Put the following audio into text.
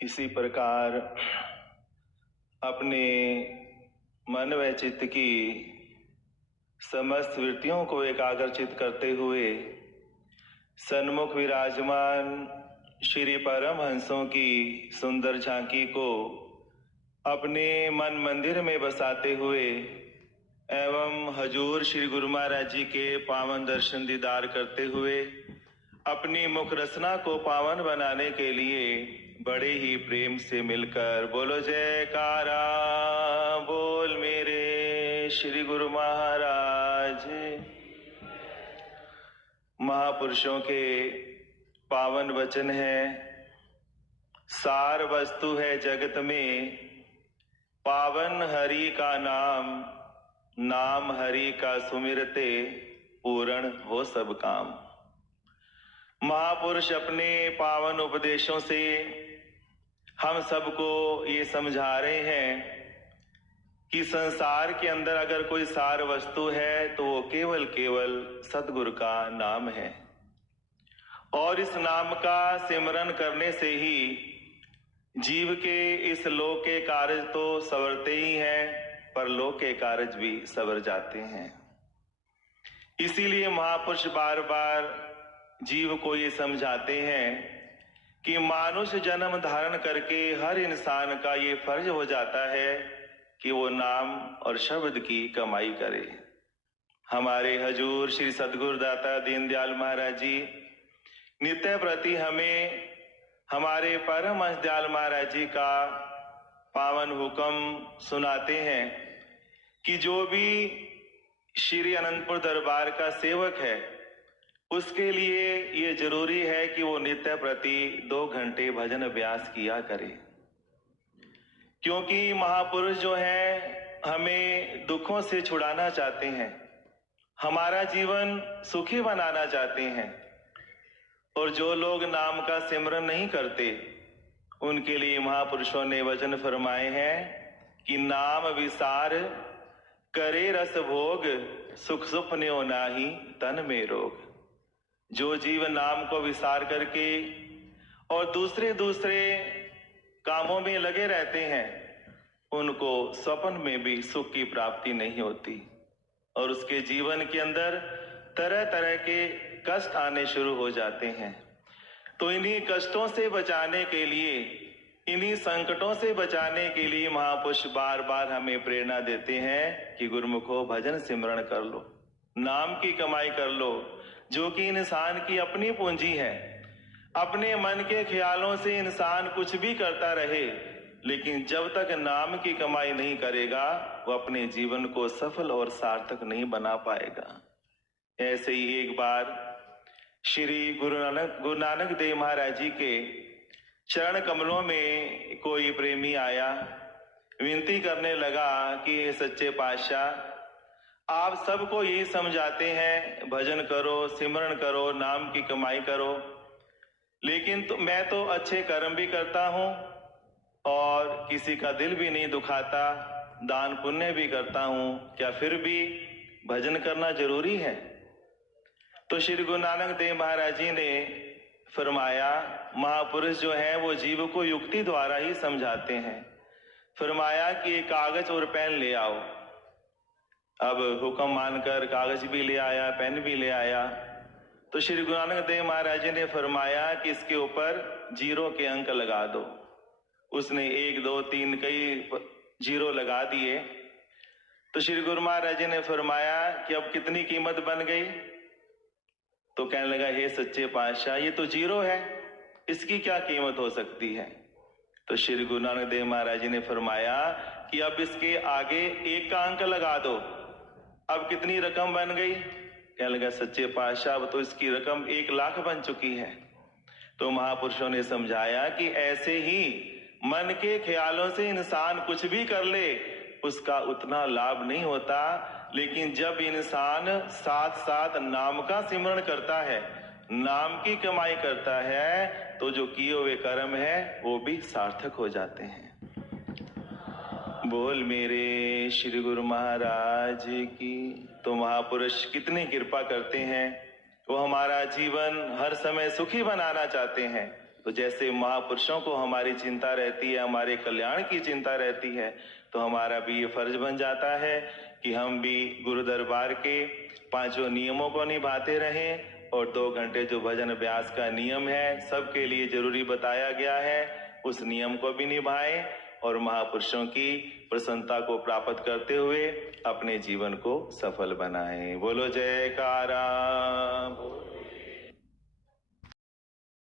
इसी प्रकार अपने मन व चित्त की समस्त वृत्तियों को एकाग्रचित करते हुए सन्मुख विराजमान श्री परमहंसों की सुंदर झांकी को अपने मन मंदिर में बसाते हुए एवं हजूर श्री गुरु महाराज जी के पावन दर्शन दीदार करते हुए अपनी मुख रचना को पावन बनाने के लिए बड़े ही प्रेम से मिलकर बोलो जयकारा बोल मेरे श्री गुरु महाराज। महापुरुषों के पावन वचन है, सार वस्तु है जगत में पावन हरि का नाम, नाम हरि का सुमिरते पूर्ण हो सब काम। महापुरुष अपने पावन उपदेशों से हम सबको ये समझा रहे हैं कि संसार के अंदर अगर कोई सार वस्तु है तो वो केवल केवल सतगुरु का नाम है, और इस नाम का सिमरन करने से ही जीव के इस लोक के कार्य तो संवरते ही हैं, परलोक के कार्य भी संवर जाते हैं। इसीलिए महापुरुष बार बार जीव को ये समझाते हैं कि मानुष जन्म धारण करके हर इंसान का ये फर्ज हो जाता है कि वो नाम और शब्द की कमाई करे। हमारे हजूर श्री सद्गुरुदाता दीनदयाल महाराज जी नित्य प्रति हमें हमारे परमहंस दयाल महाराज जी का पावन हुक्म सुनाते हैं कि जो भी श्री अनंतपुर दरबार का सेवक है उसके लिए ये जरूरी है कि वो नित्य प्रति 2 घंटे भजन अभ्यास किया करे, क्योंकि महापुरुष जो हैं हमें दुखों से छुड़ाना चाहते हैं, हमारा जीवन सुखी बनाना चाहते हैं। और जो लोग नाम का सिमरन नहीं करते उनके लिए महापुरुषों ने वचन फरमाए हैं कि नाम विसार करे रस भोग, सुख सुपन्यो नाही तन में रोग। जो जीव नाम को विसार करके और दूसरे दूसरे कामों में लगे रहते हैं उनको स्वप्न में भी सुख की प्राप्ति नहीं होती, और उसके जीवन के अंदर तरह तरह के कष्ट आने शुरू हो जाते हैं। तो इन्हीं कष्टों से बचाने के लिए, इन्हीं संकटों से बचाने के लिए महापुरुष बार बार हमें प्रेरणा देते हैं कि गुरुमुखो भजन सिमरण कर लो, नाम की कमाई कर लो, जो कि इंसान की अपनी पूंजी है। अपने मन के ख्यालों से इंसान कुछ भी करता रहे, लेकिन जब तक नाम की कमाई नहीं करेगा वो अपने जीवन को सफल और सार्थक नहीं बना पाएगा। ऐसे ही एक बार श्री गुरु नानक देव महाराज जी के चरण कमलों में कोई प्रेमी आया, विनती करने लगा कि हे सच्चे पातशाह, आप सबको यही समझाते हैं भजन करो, सिमरन करो, नाम की कमाई करो, लेकिन मैं तो अच्छे कर्म भी करता हूँ और किसी का दिल भी नहीं दुखाता, दान पुण्य भी करता हूँ, क्या फिर भी भजन करना जरूरी है? तो श्री गुरु नानक देव महाराज जी ने फरमाया, महापुरुष जो है वो जीव को युक्ति द्वारा ही समझाते हैं। फरमाया कि एक कागज और पेन ले आओ। अब हुक्म मानकर कागज भी ले आया, पेन भी ले आया। तो श्री गुरु नानक देव महाराज जी ने फरमाया कि इसके ऊपर 0 के अंक लगा दो। उसने 1 2 3 कई 0 लगा दिए। तो श्री गुरु महाराज जी ने फरमाया कि अब कितनी कीमत बन गई? तो कहने लगा, हे सच्चे पातशाह, ये तो 0 है, इसकी क्या कीमत हो सकती है? तो श्री गुरु नानक देव महाराज जी ने फरमाया कि अब इसके आगे 1 का अंक लगा दो। अब कितनी रकम बन गई? कहने लगा, सच्चे पातशाह, अब तो इसकी रकम 1 लाख बन चुकी है। तो महापुरुषों ने समझाया कि ऐसे ही मन के ख्यालों से इंसान कुछ भी कर ले उसका उतना लाभ नहीं होता, लेकिन जब इंसान साथ साथ नाम का सिमरण करता है, नाम की कमाई करता है, तो जो किए हुए कर्म है वो भी सार्थक हो जाते हैं। बोल मेरे श्री गुरु महाराज की। तो महापुरुष कितनी कृपा करते हैं, वो हमारा जीवन हर समय सुखी बनाना चाहते हैं। तो जैसे महापुरुषों को हमारी चिंता रहती है, हमारे कल्याण की चिंता रहती है, तो हमारा भी ये फर्ज बन जाता है कि हम भी गुरु दरबार के पांचों नियमों को निभाते रहें और 2 घंटे जो भजन अभ्यास का नियम है सबके लिए जरूरी बताया गया है, उस नियम को भी निभाएं और महापुरुषों की प्रसन्नता को प्राप्त करते हुए अपने जीवन को सफल बनाएं। बोलो जयकारा।